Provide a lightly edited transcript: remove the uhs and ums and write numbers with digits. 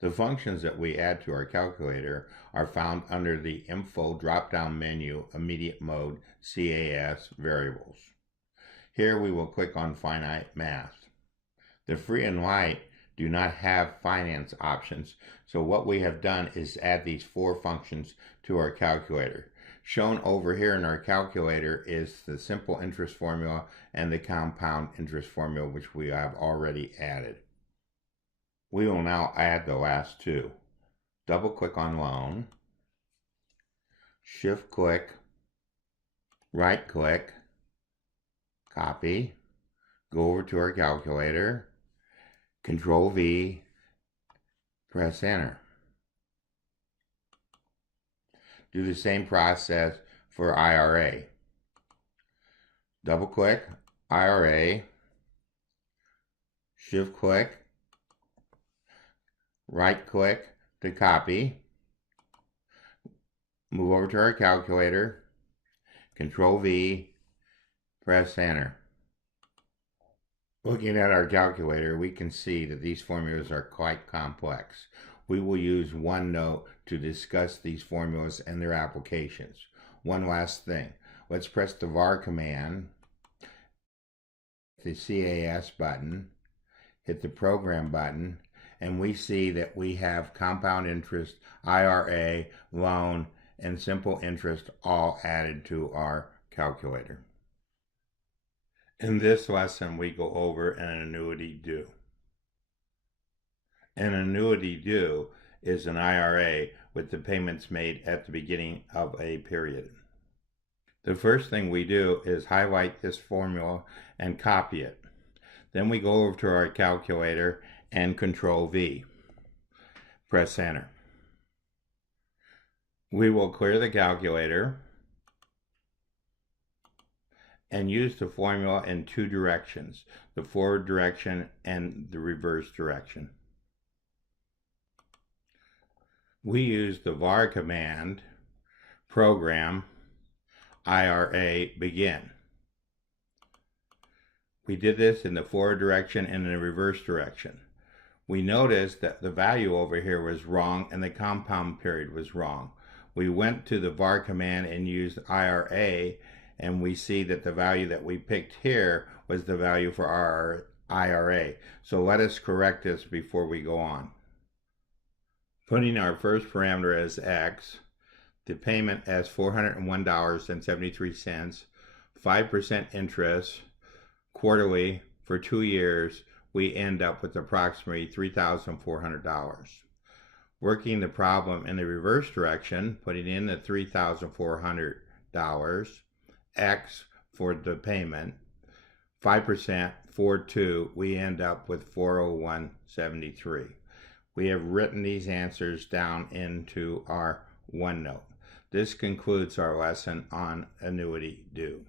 The functions that we add to our calculator are found under the Info drop-down menu, Immediate Mode, CAS Variables. Here we will click on Finite Math. The free and light do not have finance options, so what we have done is add these four functions to our calculator. Shown over here in our calculator is the simple interest formula and the compound interest formula, which we have already added. We will now add the last two. Double click on Loan, Shift click, right click, copy, go over to our calculator, Control V, press Enter. Do the same process for IRA. Double click, IRA, Shift click, right click to copy, move over to our calculator, Control V, press Enter. Looking at our calculator, we can see that these formulas are quite complex. We will use Onenote to discuss these formulas and their applications. One last thing, let's press the var command, the CAS button, hit the program button, and we see that we have compound interest, IRA, loan, and simple interest all added to our calculator. In this lesson, we go over an annuity due. An annuity due is an IRA with the payments made at the beginning of a period. The first thing we do is highlight this formula and copy it. Then we go over to our calculator and Control V. Press Enter. We will clear the calculator and use the formula in two directions, the forward direction and the reverse direction. We use the var command, program, IRA, begin. We did this in the forward direction and in the reverse direction. We noticed that the value over here was wrong and the compound period was wrong. We went to the var command and used IRA, and we see that the value that we picked here was the value for our IRA. So let us correct this before we go on. Putting our first parameter as X, the payment as $401.73, 5% interest, quarterly for 2 years, we end up with approximately $3,400. Working the problem in the reverse direction, putting in the $3,400, X for the payment, 5%, 4/2, we end up with $401.73. We have written these answers down into our Onenote. This concludes our lesson on annuity due.